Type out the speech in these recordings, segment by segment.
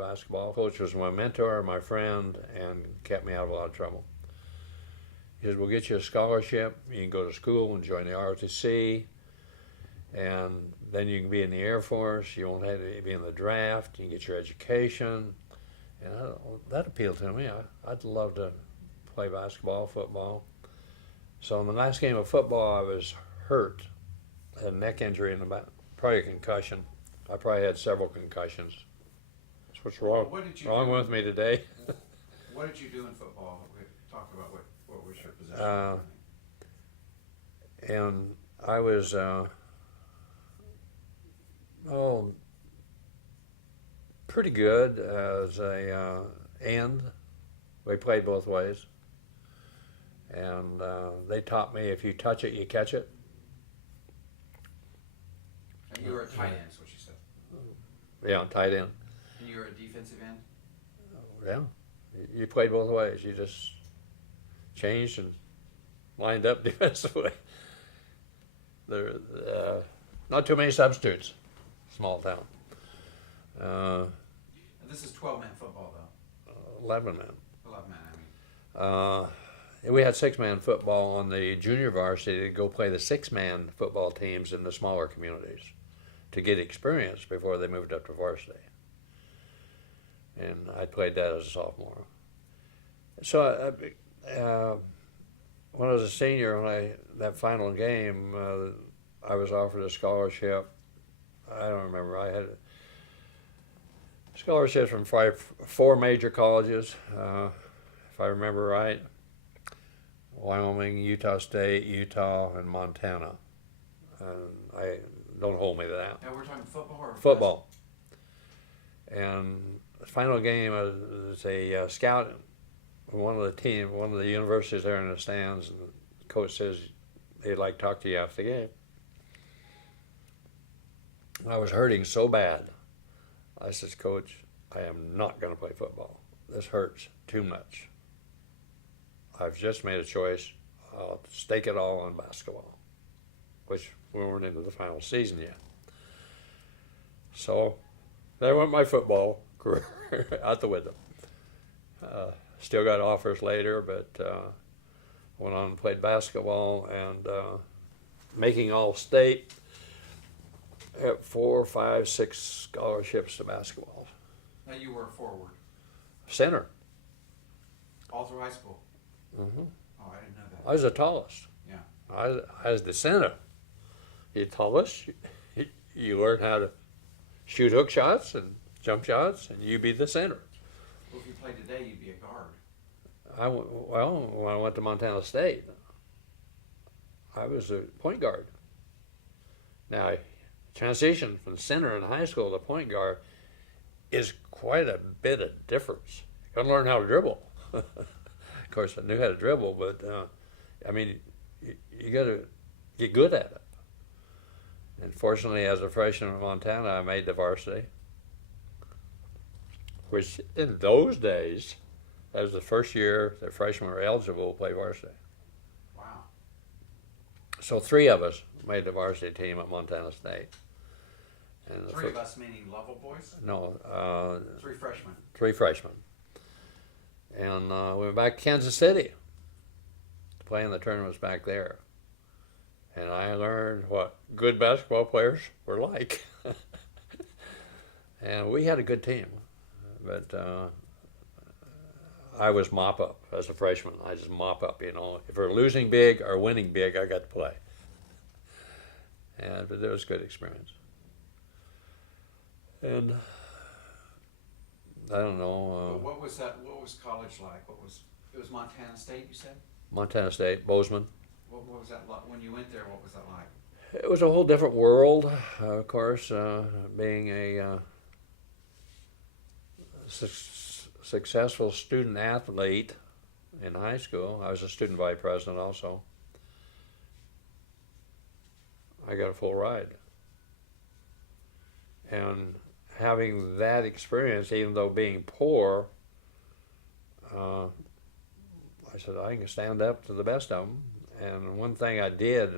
Basketball coach was my mentor, my friend, and kept me out of a lot of trouble. He says, "We'll get you a scholarship. You can go to school and join the ROTC, and then you can be in the Air Force. You won't have to be in the draft. You can get your education." And that appealed to me. I'd love to play basketball, football. So in the last game of football, I was hurt, had a neck injury in the back, probably a concussion. I probably had several concussions. That's what's wrong with me today. What did you do in football? Talk about what was your position? And I was, pretty good as a end. We played both ways. And they taught me if you touch it, you catch it. And you were a tight end, is what you said. Yeah, tight end. And you were a defensive end? Yeah. You played both ways. You just changed and lined up defensively. There, not too many substitutes. Small town. And this is 12-man football, though. 11 men. 11-man, I mean. We had 6-man football on the junior varsity to go play the 6-man football teams in the smaller communities to get experience before they moved up to varsity. And I played that as a sophomore. So when I was a senior, that final game, I was offered a scholarship. I don't remember. I had scholarships from four major colleges, if I remember right. Wyoming, Utah State, Utah, and Montana. Don't hold me to that. Now we're talking football or football. And the final game was a scout. One of the universities there in the stands, and the coach says they'd like to talk to you after the game. I was hurting so bad. I said, "Coach, I am not going to play football. This hurts too much. I've just made a choice. I'll stake it all on basketball," which we weren't into the final season yet. So there went my football career out the window. Still got offers later, but went on and played basketball and making All-State. At 4, 5, 6 scholarships to basketball. Now you were a forward. Center. All through high school. Mm-hmm. Oh, I didn't know that. I was the tallest. Yeah. I was the center. You're tallest. You learn how to shoot hook shots and jump shots, and you be the center. Well, if you played today, you'd be a guard. When I went to Montana State, I was a point guard. Now, transition from center in high school to point guard is quite a bit of difference. You got to learn how to dribble. Of course, I knew how to dribble, but you got to get good at it. And fortunately, as a freshman in Montana, I made the varsity, which in those days, that was the first year that freshmen were eligible to play varsity. Wow. So 3 of us made the varsity team at Montana State. And 3 of us meaning level boys? No. 3 freshmen. 3 freshmen. And we went back to Kansas City to play in the tournaments back there. And I learned what good basketball players were like. And we had a good team. But I was mop up as a freshman. I just mop up, If we're losing big or winning big, I got to play. But it was a good experience. And I don't know. What was that? What was college like? It was Montana State, you said? Montana State, Bozeman. What was that like? When you went there, what was that like? It was a whole different world, of course, being a successful student athlete in high school. I was a student vice president also. I got a full ride. And having that experience, even though being poor, I said, I can stand up to the best of them. And one thing I did,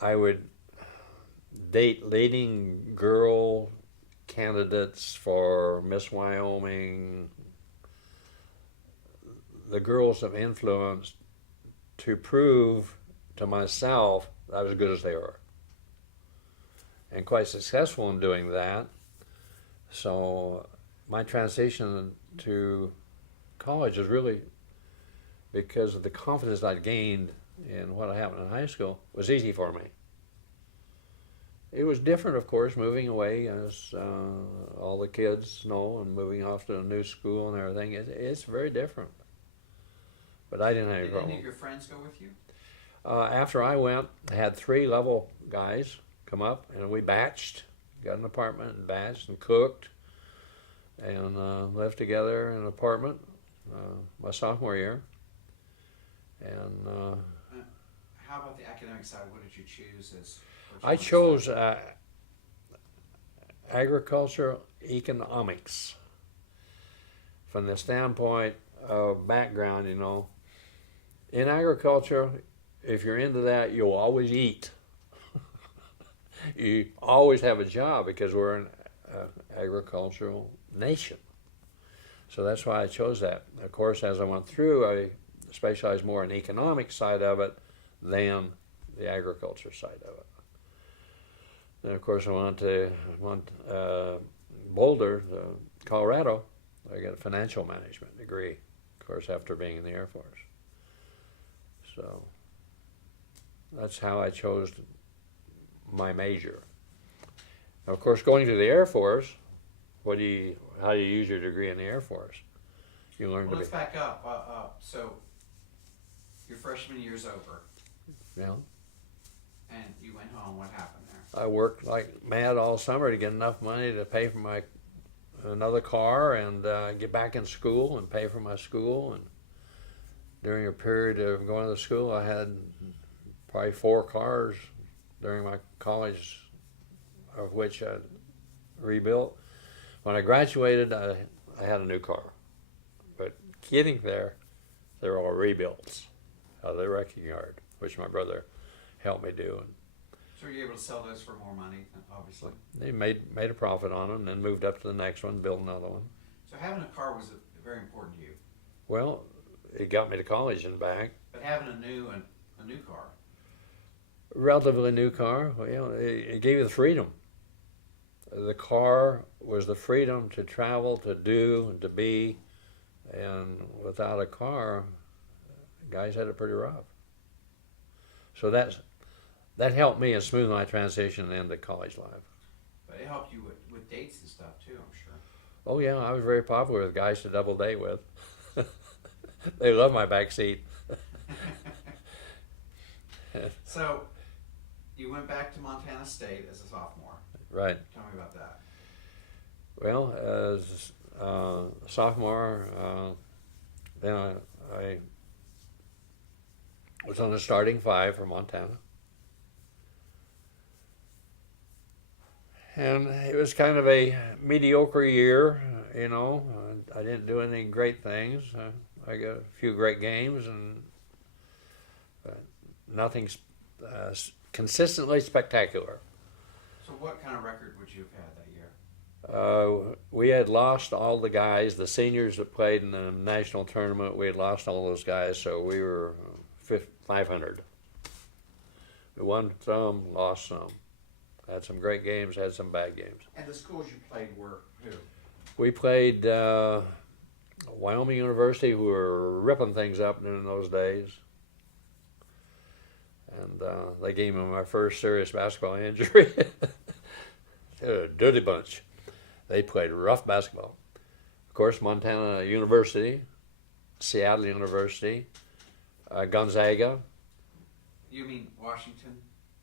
I would date leading girl candidates for Miss Wyoming, the girls have influenced to prove to myself I was as good as they were. And quite successful in doing that. So my transition to college is really because of the confidence I'd gained in what happened in high school was easy for me. It was different, of course, moving away, as all the kids know, and moving off to a new school and everything. It's very different. But I didn't have any Did problem. any of your friends go with you? After I went, I had 3 level guys come up, and we batched, got an apartment and batched and cooked, and lived together in an apartment my sophomore year. And How about the academic side? What did you choose as? I chose agricultural economics from the standpoint of background, you know. In agriculture, if you're into that, you'll always eat. You always have a job because we're an agricultural nation. So that's why I chose that. Of course, as I went through, I specialized more in the economic side of it than the agriculture side of it. And of course, I went to Boulder, Colorado. I got a financial management degree, of course, after being in the Air Force. So that's how I chose my major. Of course, going to the Air Force, how do you use your degree in the Air Force? You learn Well, to let's be. back up. So your freshman year's over, Yeah. and you went home. What happened there? I worked like mad all summer to get enough money to pay for another car and get back in school and pay for my school. And during a period of going to school, I had probably 4 cars during my college, of which I rebuilt. When I graduated, I had a new car. But getting there, they were all rebuilds out of the wrecking yard, which my brother helped me do. So were you able to sell those for more money, obviously? They made a profit on them, and then moved up to the next one, built another one. So having a car was very important to you. Well, it got me to college and back. But having a new car. Relatively new car, well, it gave you the freedom. The car was the freedom to travel, to do, and to be. And without a car, guys had it pretty rough. So that helped me and smoothed my transition into college life. But it helped you with dates and stuff too, I'm sure. Oh yeah, I was very popular with guys to double date with. They loved my back seat. So you went back to Montana State as a sophomore. Right. Tell me about that. Well, as a sophomore, then I was on the starting 5 for Montana. And it was kind of a mediocre year, you know. I didn't do any great things. I got a few great games, and nothing consistently spectacular. So what kind of record would you have had that year? We had lost all the guys, the seniors that played in the national tournament. We had lost all those guys, so we were 500. We won some, lost some. Had some great games, had some bad games. And the schools you played were who? We played Wyoming University, who were ripping things up in those days. And they gave me my first serious basketball injury. They're a dirty bunch. They played rough basketball. Of course, Montana University, Seattle University, Gonzaga. You mean Washington?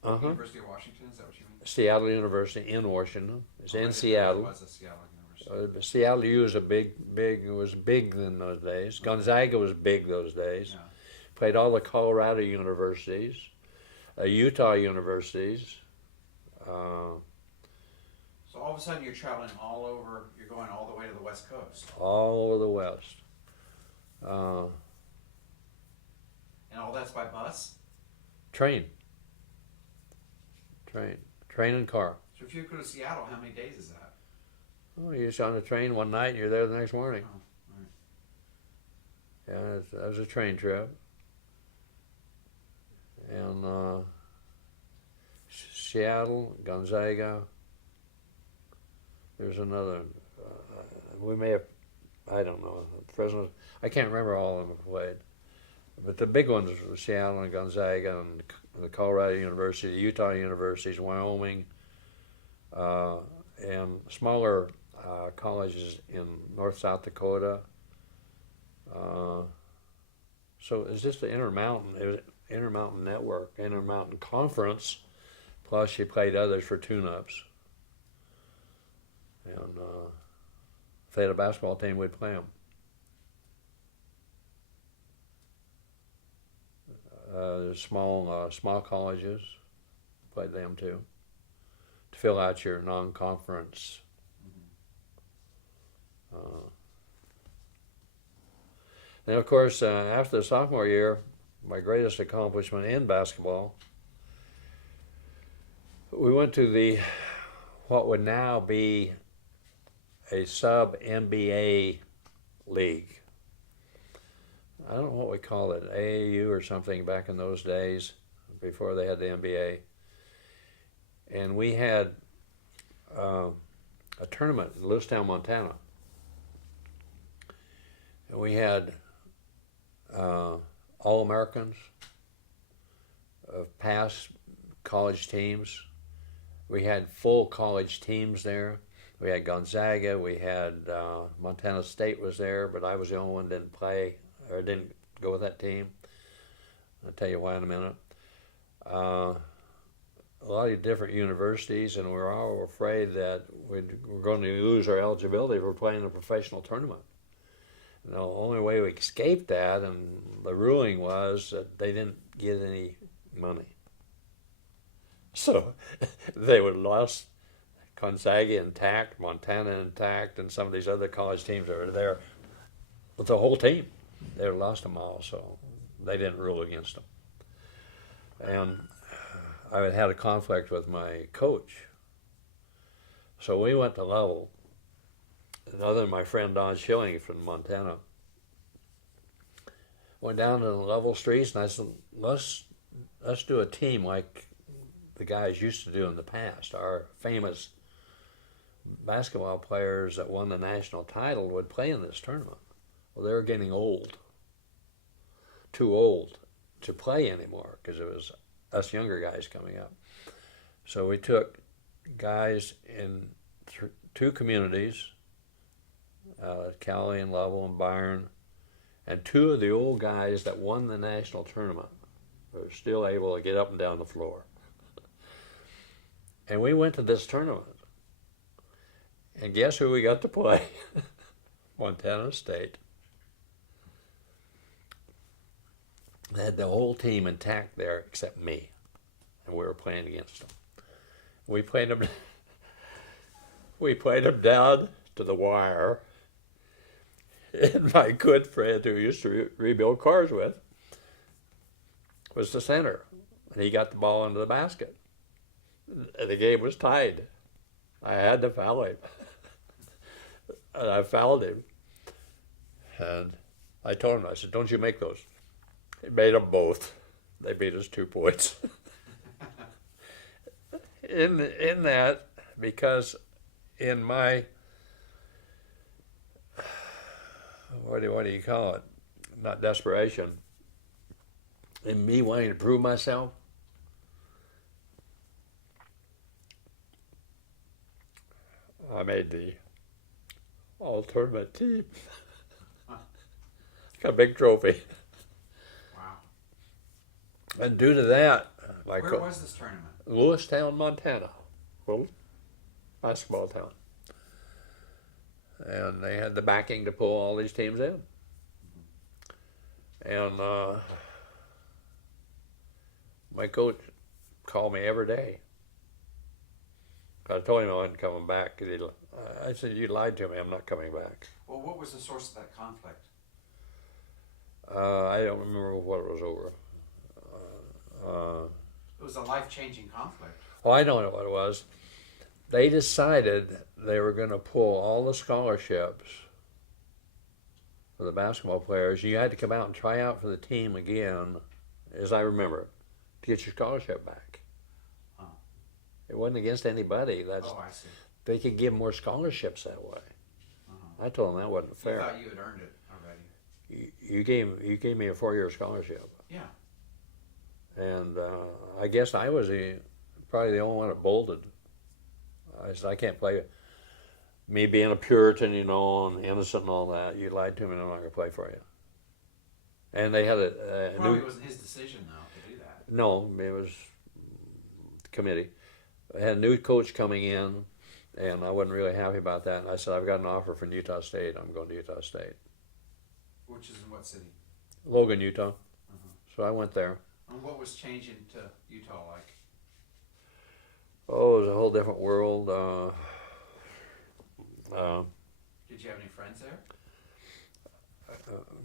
Uh-huh. University of Washington, is that what you mean? Seattle University in Washington. It's I in didn't know Seattle. It was a Seattle University. Seattle U was big in those days. Gonzaga was big those days. Yeah. Played all the Colorado universities, Utah universities. So all of a sudden you're traveling all over, you're going all the way to the West Coast. All over the West. And all that's by bus? Train and car. So if you go to Seattle, how many days is that? Oh, you're just on the train one night and you're there the next morning. Oh, right. Yeah, that was a train trip. And Seattle, Gonzaga. There's another. We may have, I don't know. Fresno. I can't remember all of them have played. But the big ones were Seattle and Gonzaga and the Colorado University, the Utah universities, Wyoming, and smaller colleges in North South Dakota. So it's just the Intermountain Network, Intermountain Conference, plus you played others for tune-ups. And if they had a basketball team, we'd play them. Small colleges, played them too, to fill out your non-conference. And of course, after the sophomore year, my greatest accomplishment in basketball, we went to what would now be a sub-NBA league. I don't know what we call it, AAU or something back in those days, before they had the NBA. And we had a tournament in Lewistown, Montana. And we had All-Americans of past college teams. We had full college teams there. We had Gonzaga, we had Montana State was there, but I was the only one that didn't play, or didn't go with that team. I'll tell you why in a minute. A lot of different universities, and we were all afraid that we're going to lose our eligibility for playing a professional tournament. And the only way we escaped that, and the ruling was that they didn't get any money. So they would have lost Gonzaga intact, Montana intact, and some of these other college teams that were there with the whole team. They would have lost them all, so they didn't rule against them. And I had a conflict with my coach. So we went to level. And other than my friend Don Schilling from Montana, went down to the level streets, and I said, let's do a team like the guys used to do in the past. Our famous basketball players that won the national title would play in this tournament. Well, they were getting old, too old to play anymore, because it was us younger guys coming up. So we took guys in two communities, Cali and Lovell and Byron, and two of the old guys that won the national tournament were still able to get up and down the floor. And we went to this tournament. And guess who we got to play? Montana State. They had the whole team intact there except me. And we were playing against them. We played them down to the wire. And my good friend who used to rebuild cars with was the center. And he got the ball into the basket. And the game was tied. I had to foul him. And I fouled him. And I told him, I said, don't you make those. He made them both. They beat us 2 points. in that, because in my, what do you call it? Not desperation. In me wanting to prove myself, I made the all-tournament team. Got a big trophy. Wow. And due to that, Where was this tournament? Lewistown, Montana, little basketball town, and they had the backing to pull all these teams in. And my coach called me every day. I told him I wasn't coming back. I said, you lied to me, I'm not coming back. Well, what was the source of that conflict? I don't remember what it was over. It was a life-changing conflict. Well, I don't know what it was. They decided they were going to pull all the scholarships for the basketball players. You had to come out and try out for the team again, as I remember it, to get your scholarship back. Oh. It wasn't against anybody. Oh, I see. They could give more scholarships that way. Uh-huh. I told them that wasn't fair. You thought you had earned it already. You gave me a 4-year scholarship. Yeah. And I guess I was probably the only one that bolted. I said, I can't play. Me being a Puritan, you know, and innocent and all that, you lied to me and I'm not going to play for you. And they had a Probably wasn't his decision, though, to do that. No, it was the committee. I had a new coach coming in, and I wasn't really happy about that. And I said, I've got an offer from Utah State. I'm going to Utah State. Which is in what city? Logan, Utah. Uh-huh. So I went there. And what was changing to Utah like? Oh, it was a whole different world. Did you have any friends there?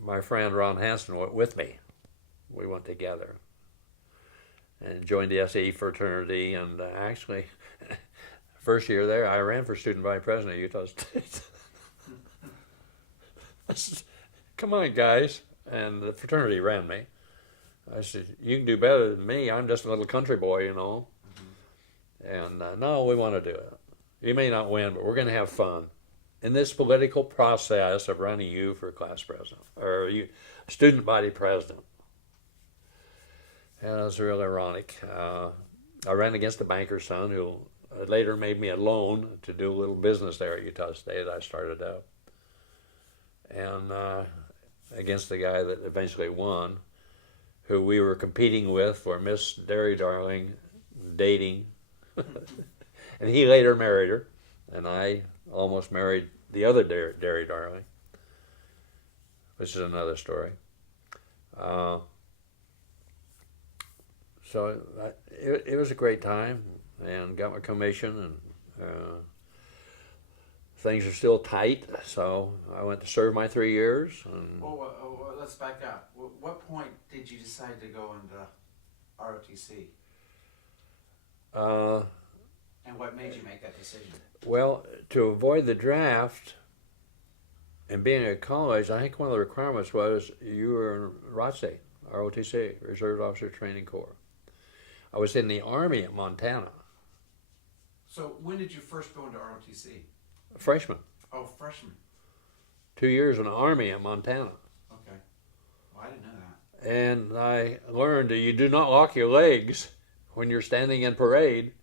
My friend Ron Hansen went with me. We went together and joined the SE fraternity. And actually, first year there, I ran for student vice president of Utah State. I said, come on, guys. And the fraternity ran me. I said, you can do better than me. I'm just a little country boy, you know. Mm-hmm. And no, we want to do it. You may not win, but we're going to have fun. In this political process of running you for class president, or you student body president. And it was real ironic. I ran against a banker's son who later made me a loan to do a little business there at Utah State. I started up. And against the guy that eventually won, who we were competing with for Miss Dairy Darling dating. And he later married her, and I almost married the other Dairy Darling, which is another story. So it was a great time, and got my commission, and things are still tight, so I went to serve my 3 years. And Well, let's back up. What point did you decide to go into ROTC? And what made you make that decision? Well, to avoid the draft and being at college, I think one of the requirements was you were in ROTC, Reserve Officer Training Corps. I was in the Army at Montana. So when did you first go into ROTC? A freshman. Oh, freshman. 2 years in the Army at Montana. Okay. Well, I didn't know that. And I learned that you do not lock your legs when you're standing in parade,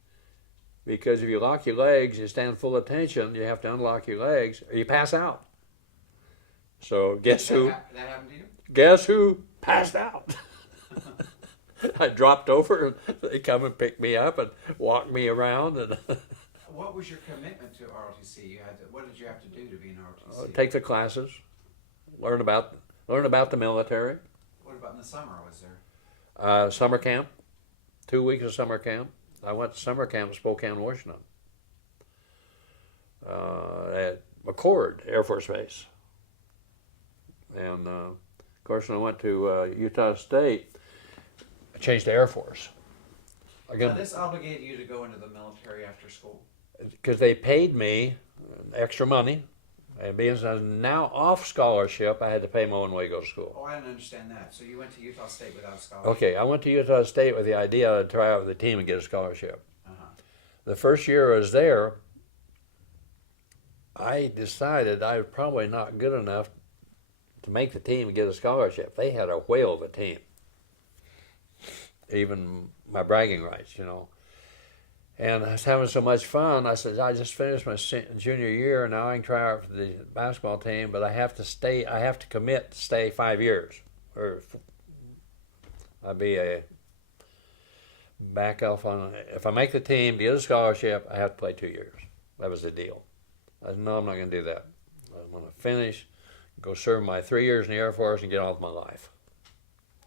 because if you lock your legs, you stand full attention, you have to unlock your legs, or you pass out. So guess who? That happened to you? Guess who passed out? I dropped over, and they come and pick me up and walk me around. And what was your commitment to ROTC? What did you have to do to be in ROTC? take the classes, learn about the military. What about in the summer? Was there? Summer camp, 2 weeks of summer camp. I went to summer camp in Spokane, Washington, at McCord Air Force Base. And, of course, when I went to Utah State, I changed to Air Force. So this obligated you to go into the military after school? Because they paid me extra money, and being now off scholarship, I had to pay my own way to go to school. Oh, I didn't understand that. So you went to Utah State without a scholarship? Okay, I went to Utah State with the idea to try out with the team and get a scholarship. Uh-huh. The first year I was there, I decided I was probably not good enough to make the team and get a scholarship. They had a whale of a team. Even my bragging rights, you know. And I was having so much fun, I said, I just finished my junior year, and now I can try out for the basketball team, but I have to commit to stay 5 years. Or I'd be a back off on, if I make the team to get a scholarship, I have to play 2 years. That was the deal. I said, no, I'm not going to do that. I'm going to finish, go serve my 3 years in the Air Force, and get on with my life.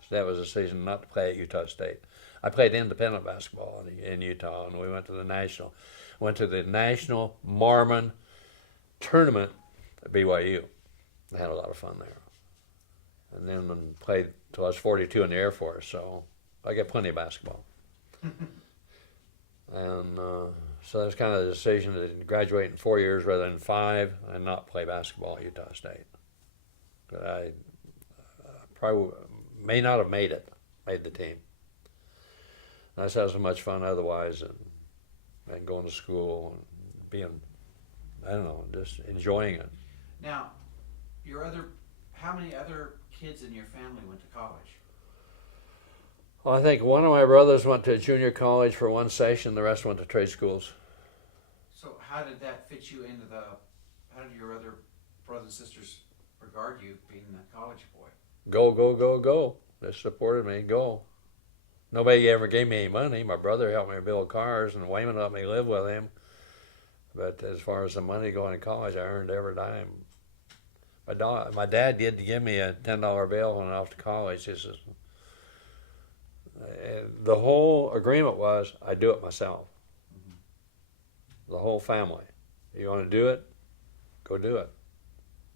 So that was a decision not to play at Utah State. I played independent basketball in Utah, and we went to the national Mormon tournament at BYU. I had a lot of fun there. And then played till I was 42 in the Air Force, so I got plenty of basketball. And So that's kind of the decision to graduate in 4 years rather than 5 and not play basketball at Utah State. But I probably may not have made the team. I just had so much fun otherwise, and going to school and being, I don't know, just enjoying it. Now, how many other kids in your family went to college? Well, I think one of my brothers went to junior college for one session, the rest went to trade schools. So how did that fit you into how did your other brothers and sisters regard you being a college boy? Go, go, go, go. They supported me, go. Nobody ever gave me any money. My brother helped me build cars, and Wayman let me live with him. But as far as the money going to college, I earned every dime. My dad did give me a $10 bill when I went off to college. He says, the whole agreement was I do it myself. The whole family. You want to do it? Go do it.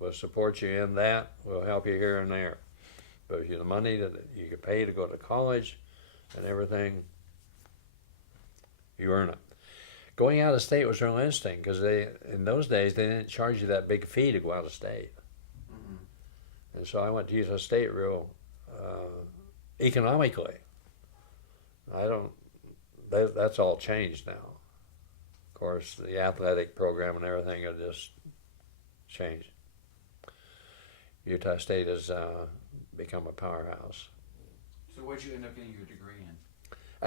We'll support you in that. We'll help you here and there. But if you the money that you can pay to go to college and everything, you earn it. Going out of state was real interesting because in those days they didn't charge you that big fee to go out of state. Mm-hmm. And so I went to Utah State real economically. That's all changed now. Of course, the athletic program and everything have just changed. Utah State has become a powerhouse. So what did you end up getting your degree in?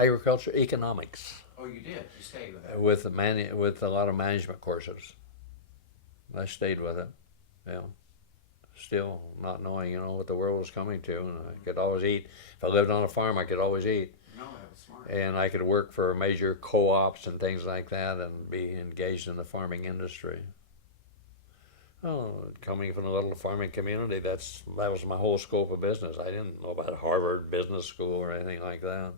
Agriculture economics. Oh, you did? You stayed with that? With a lot of management courses. I stayed with it. Still not knowing, what the world was coming to, and I could always eat. If I lived on a farm, I could always eat. No, that was smart. And I could work for major co-ops and things like that and be engaged in the farming industry. Oh, coming from a little farming community, that was my whole scope of business. I didn't know about Harvard Business School or anything like that.